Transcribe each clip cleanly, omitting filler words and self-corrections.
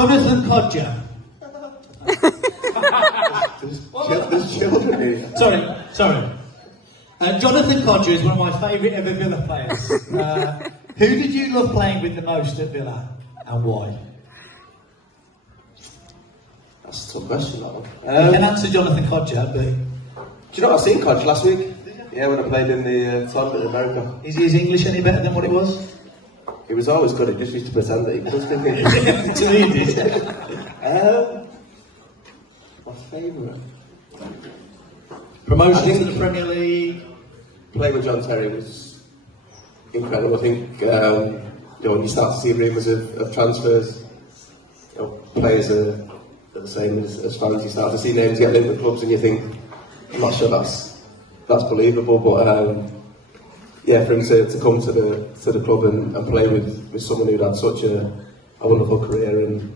Jonathan Codger. There's children here. Sorry. Jonathan Codger is one of my favourite ever Villa players. Who did you love playing with the most at Villa, and why? That's a tough question, that one. You can answer Jonathan Codger, but... Do you know what I seen Codge last week? Yeah, when I played in the tournament in America. Is his English any better than what it was? He was always good, he just used to pretend that he was thinking. To me, he did. My favourite? Promotion to the Premier League. Playing with John Terry was incredible. I think when you start to see rumours of transfers, players are the same as fans. You start to see names get linked with clubs, and you think, I'm not sure that's believable. But for him to come to the club and play with someone who'd had such a wonderful career, and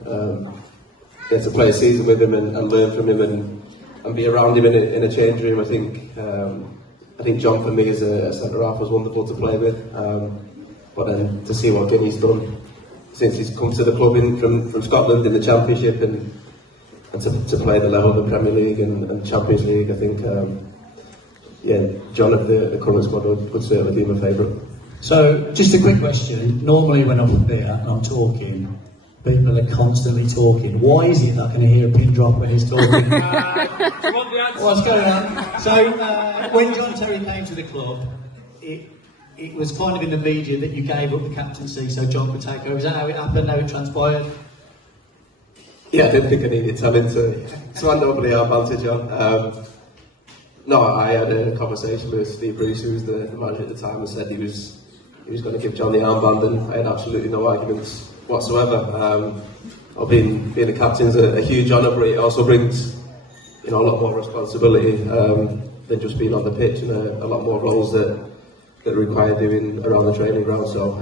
to play a season with him and learn from him and be around him in a change room, I think John, for me, as a centre-half, was wonderful to play with. But then to see what Guinea's done since he's come to the club from Scotland in the Championship and to play the level of the Premier League and Champions League, I think, John of the current squad would certainly be my favourite. So, just a quick question. Normally when I'm up there and I'm talking, people are constantly talking. Why is it that I can hear a pin drop when he's talking? What's going on? So, when John Terry came to the club, it was kind of in the media that you gave up the captaincy so John could take over. Is that how it happened, how it transpired? Yeah, I didn't think I needed telling to hand over the armband to John. No, I had a conversation with Steve Bruce, who was the manager at the time, and said he was going to give John the armband, and I had absolutely no arguments whatsoever. Being a captain's a huge honour, but it also brings a lot more responsibility than just being on the pitch, and a lot more roles that require doing around the training ground. So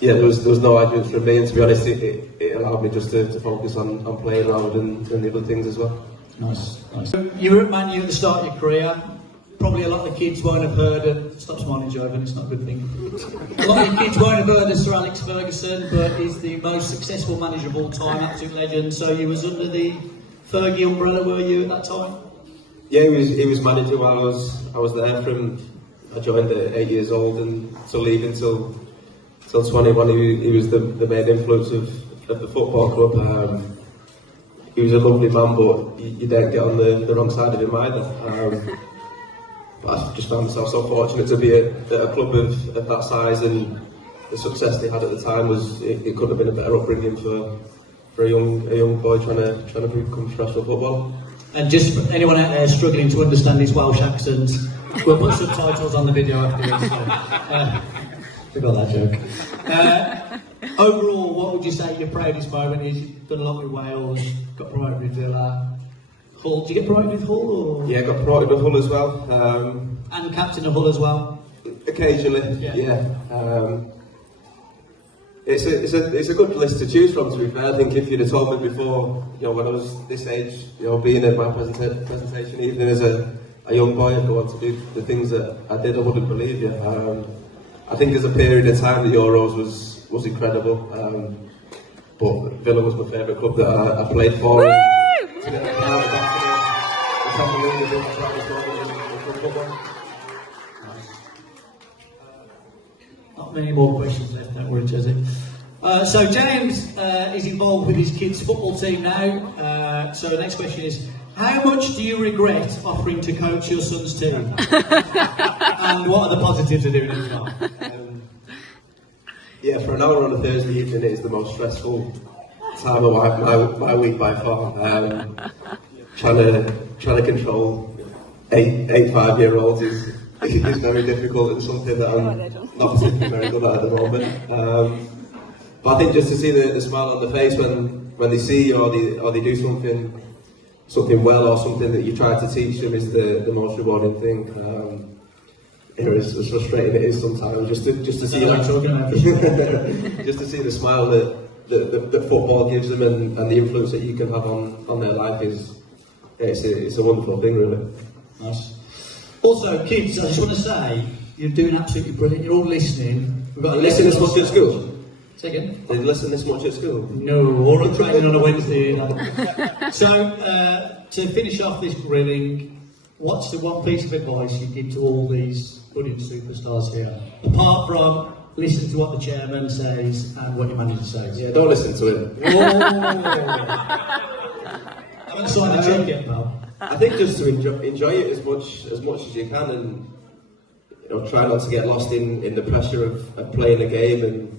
there was no arguments from me, and to be honest, it allowed me just to focus on playing rather than the other things as well. Nice. So you were at Man U at the start of your career. Probably a lot of the kids won't have heard of... Stop smiling, Jovan, it's not a good thing. A lot of the kids won't have heard of Sir Alex Ferguson, but he's the most successful manager of all time, absolute legend. So you was under the Fergie umbrella, were you, at that time? Yeah, he was manager while I was there. I joined at 8 years old, and to leave until 21, he was the main influence of the football club. He was a lovely man, but you don't get on the wrong side of him either. But I just found myself so fortunate to be at a club of that size, and the success they had at the time was it couldn't have been a better upbringing for a young boy trying to become professional football. And just for anyone out there struggling to understand his Welsh accent, we'll put subtitles on the video afterwards. Forgot that joke. Overall, what would you say your proudest moment is? You've done a lot with Wales, got promoted with Villa. Hull, did you get promoted with Hull? Or? Yeah, got promoted with Hull as well. And captain of Hull as well? Occasionally, yeah. It's a good list to choose from, to be fair. I think if you'd have told me before, when I was this age, being at my presentation evening as a young boy, I'd go on to do the things that I did, I wouldn't believe you. I think as a period of time, the Euros was incredible. But Villa was my favourite club that I played for. To get the top of the league, I think that's football. Not many more questions left, don't worry, Jesse. So James is involved with his kids' football team now. So the next question is, how much do you regret offering to coach your son's team? And what are the positives of doing it as well? For an hour on a Thursday evening, it is the most stressful time of my week by far. Trying to control 5-year-olds is very difficult, and something that I'm not particularly very good at the moment. But I think just to see the smile on the face when they see you or they do something well, or something that you try to teach them, is the most rewarding thing. As frustrating it is sometimes, just to see that, just to see the smile that football gives them, and the influence that you can have on their life it's a wonderful thing, really. Nice. Also, kids, I just want to say, you're doing absolutely brilliant. You're all listening. We've got listening as much at school. Say again? Did you listen this much at school? No, all on training on a Wednesday. So, to finish off this grilling, what's the one piece of advice you give to all these budding superstars here? Apart from listen to what the chairman says and what your manager says. Yeah, don't listen to him. I haven't signed the check yet, pal. I think just to enjoy it as much as you can, and try not to get lost in the pressure of playing a game and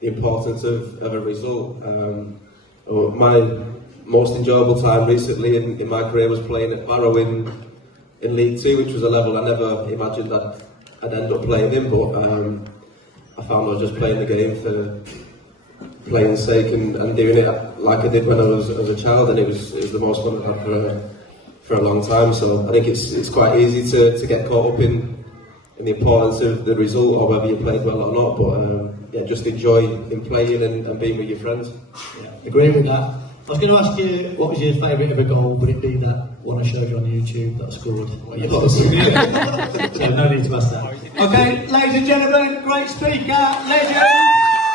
the importance of a result. My most enjoyable time recently in my career was playing at Barrow in League Two, which was a level I never imagined I'd end up playing in, but I found I was just playing the game for playing's sake and doing it like I did when I was a child, and it was the most fun I've had for a long time. So I think it's quite easy to get caught up in the importance of the result or whether you played well or not, but yeah, just enjoy in playing and being with your friends. Yeah, agree with that. I was going to ask you what was your favourite ever goal, would it be that one I showed you on YouTube that I scored? So no need to ask that. Okay, ladies and gentlemen, great speaker, legend,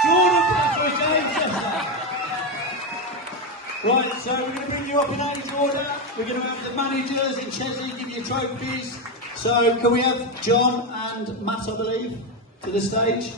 Jordan Patrick, Right, so we're going to bring you up in age order. We're going to have the managers in Chesley give you trophies. So can we have John and Matt, I believe, to the stage?